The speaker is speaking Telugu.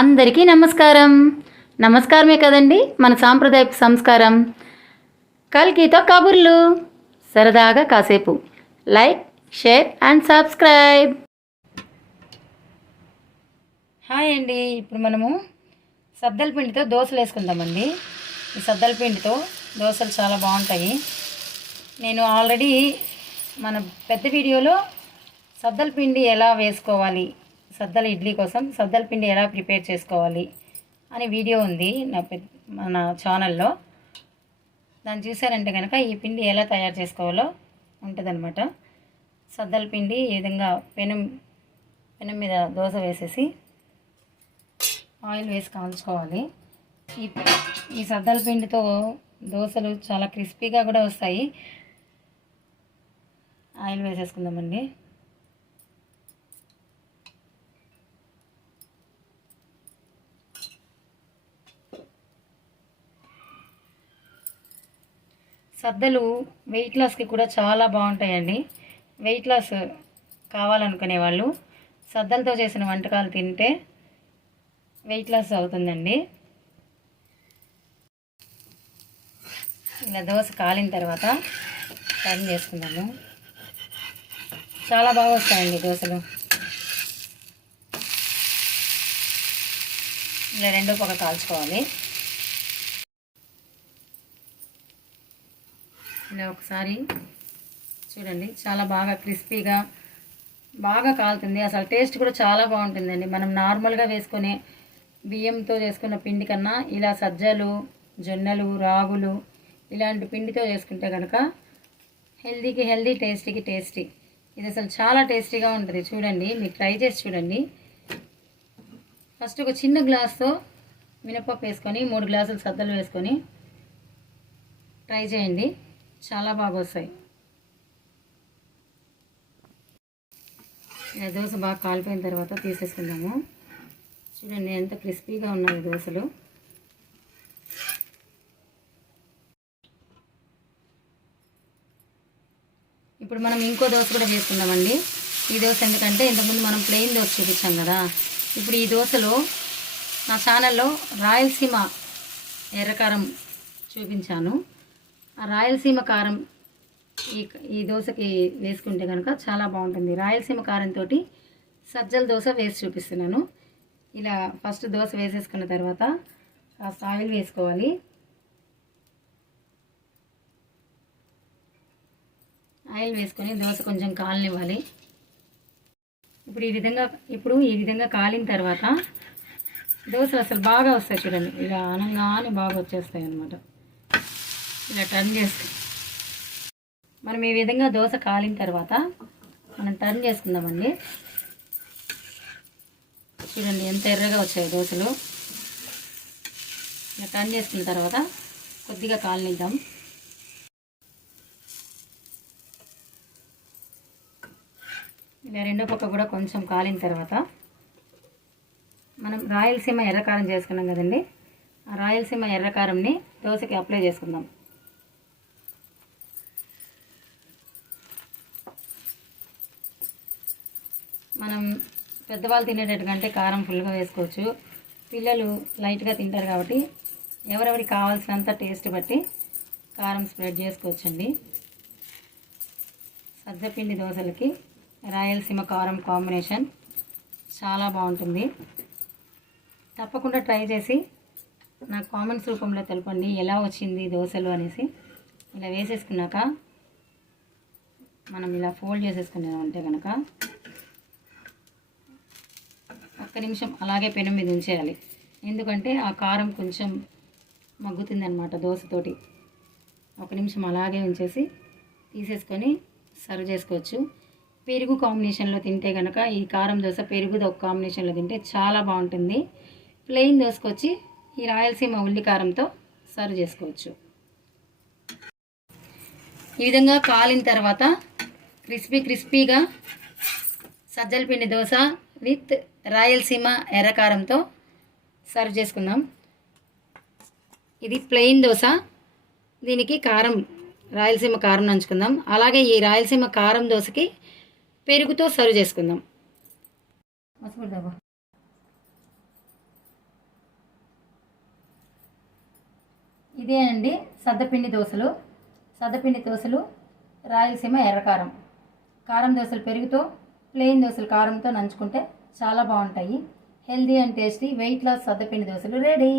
అందరికీ నమస్కారం. నమస్కారమే కదండి మన సాంప్రదాయపు సంస్కారం. కల్కితో కబుర్లు. సరదాగా కాసేపు. Like share and subscribe. Hi అండి. ఇప్పుడు మనము సద్దల పిండితో దోశలు వేసుకుందామండి. ఈ సద్దల పిండితో దోశలు చాలా బాగుంటాయి. నేను ఆల్రెడీ మన పెద్ద వీడియోలో సద్దల పిండి ఎలా వేసుకోవాలి సద్దల ఇడ్లీ కోసం సద్దల పిండి ఎలా ప్రిపేర్ చేసుకోవాలి అనే వీడియో ఉంది నా పెద్ద మన ఛానల్లో. దాన్ని చూసారంటే కనుక ఈ పిండి ఎలా తయారు చేసుకోవాలో ఉంటుందన్నమాట. సద్దల పిండి ఈ విధంగా పెనం పెనం మీద దోశ వేసేసి ఆయిల్ వేసి కాల్చుకోవాలి. ఈ ఈ సద్దల పిండితో దోశలు చాలా క్రిస్పీగా కూడా వస్తాయి. ఆయిల్ వేసేసుకుందామండి. సద్దలు వెయిట్ లాస్కి కూడా చాలా బాగుంటాయండి. వెయిట్ లాస్ కావాలనుకునే వాళ్ళు సద్దలతో చేసిన వంటకాలు తింటే వెయిట్ లాస్ అవుతుందండి. ఇలా దోశ కాలిన తర్వాత టర్న్ చేసుకుందాము. చాలా బాగా వస్తాయండి దోశలు. ఇలా రెండో పక్క కాల్చుకోవాలి. ఇలా ఒకసారి చూడండి. చాలా బాగా క్రిస్పీగా బాగా కాలుతుంది. అసలు టేస్ట్ కూడా చాలా బాగుంటుందండి. మనం నార్మల్గా వేసుకునే బియ్యంతో చేసుకున్న పిండి కన్నా ఇలా సజ్జలు జొన్నలు రాగులు ఇలాంటి పిండితో చేసుకుంటే కనుక హెల్దీకి హెల్దీ టేస్టీకి టేస్టీ. ఇది అసలు చాలా టేస్టీగా ఉంటుంది. చూడండి. మీరు ట్రై చేసి చూడండి. ఫస్ట్ ఒక చిన్న గ్లాస్తో మినపప్పు వేసుకొని మూడు గ్లాసులు సద్దలు వేసుకొని ట్రై చేయండి. చాలా బాగా వస్తాయి. దోశ బాగా కాలిపోయిన తర్వాత తీసేసుకుందాము. చూడండి ఎంత క్రిస్పీగా ఉన్నాయి దోశలు. ఇప్పుడు మనం ఇంకో దోశ కూడా వేసుకుందామండి ఈ దోశ ఎందుకంటే ఇంతకుముందు మనం ప్లెయిన్ దోశ చూపించాం కదా. ఇప్పుడు ఈ దోశలో నా ఛానల్లో రాయలసీమ ఎర్రకారం చూపించాను. ఆ రాయలసీమ కారం ఈ ఈ దోశకి వేసుకుంటే కనుక చాలా బాగుంటుంది. రాయలసీమ కారంతో సజ్జల దోశ వేసి చూపిస్తున్నాను. ఇలా ఫస్ట్ దోశ వేసేసుకున్న తర్వాత కాస్త ఆయిల్ వేసుకోవాలి. ఆయిల్ వేసుకొని దోశ కొంచెం కాలనివ్వాలి. ఇప్పుడు ఈ విధంగా ఇప్పుడు ఈ విధంగా కాలిన తర్వాత దోశలు అసలు బాగా వస్తాయి చూడండి. ఇలా అనంగానే బాగా వచ్చేస్తాయి అన్నమాట ఇలా టర్న్ చేసి మనం ఈ విధంగా దోశ కాలిన తర్వాత మనం టర్న్ చేసుకుందామండి. చూడండి ఎంత ఎర్రగా వచ్చాయి దోశలు. ఇలా టర్న్ చేసుకున్న తర్వాత కొద్దిగా కాలనిద్దాం. ఇలా రెండో పక్క కూడా కొంచెం కాలిన తర్వాత మనం రాయలసీమ ఎర్రకారం చేసుకున్నాం కదండి. ఆ రాయలసీమ ఎర్రకారంని దోశకి అప్లై చేసుకుందాం. మనం పెద్దవాళ్ళు తినేటట్టుకంటే కారం ఫుల్గా వేసుకోవచ్చు. పిల్లలు లైట్గా తింటారు కాబట్టి ఎవరెవరికి కావాల్సినంత టేస్ట్ బట్టి కారం స్ప్రెడ్ చేసుకోవచ్చండి. సజ్జపిండి దోశలకి రాయలసీమ కారం కాంబినేషన్ చాలా బాగుంటుంది. తప్పకుండా ట్రై చేసి నాకు కామెంట్స్ రూపంలో తెలపండి. ఎలా వచ్చింది దోశలు అనేసి. ఇలా వేసేసుకున్నాక మనం ఇలా ఫోల్డ్ చేసేసుకున్నామంటే కనుక ఒక్క నిమిషం అలాగే పెనం మీద ఉంచేయాలి. ఎందుకంటే ఆ కారం కొంచెం మగ్గుతుందనమాట దోశతోటి. ఒక నిమిషం అలాగే ఉంచేసి తీసేసుకొని సర్వ్ చేసుకోవచ్చు. పెరుగు కాంబినేషన్లో తింటే కనుక ఈ కారం దోశ పెరుగుతో ఒక కాంబినేషన్లో తింటే చాలా బాగుంటుంది. ప్లెయిన్ దోశకొచ్చి ఈ రాయలసీమ ఉల్లి కారంతో సర్వ్ చేసుకోవచ్చు. ఈ విధంగా కాలిన తర్వాత క్రిస్పీ క్రిస్పీగా సజ్జల పిండి దోశ విత్ రాయలసీమ ఎర్రకారంతో సర్వ్ చేసుకుందాం. ఇది ప్లెయిన్ దోశ. దీనికి కారం రాయలసీమ కారం నంచుకుందాం. అలాగే ఈ రాయలసీమ కారం దోశకి పెరుగుతో సర్వ్ చేసుకుందాం. ఇదే అండి సద్దపిండి దోశలు. సద్దపిండి దోశలు రాయలసీమ ఎర్రకారం. కారం దోశలు పెరుగుతో ప్లెయిన్ దోశలు కారంతో నంచుకుంటే చాలా బాగుంటాయి. Healthy and tasty weight loss సద్దపిండి దోశలు రెడీ.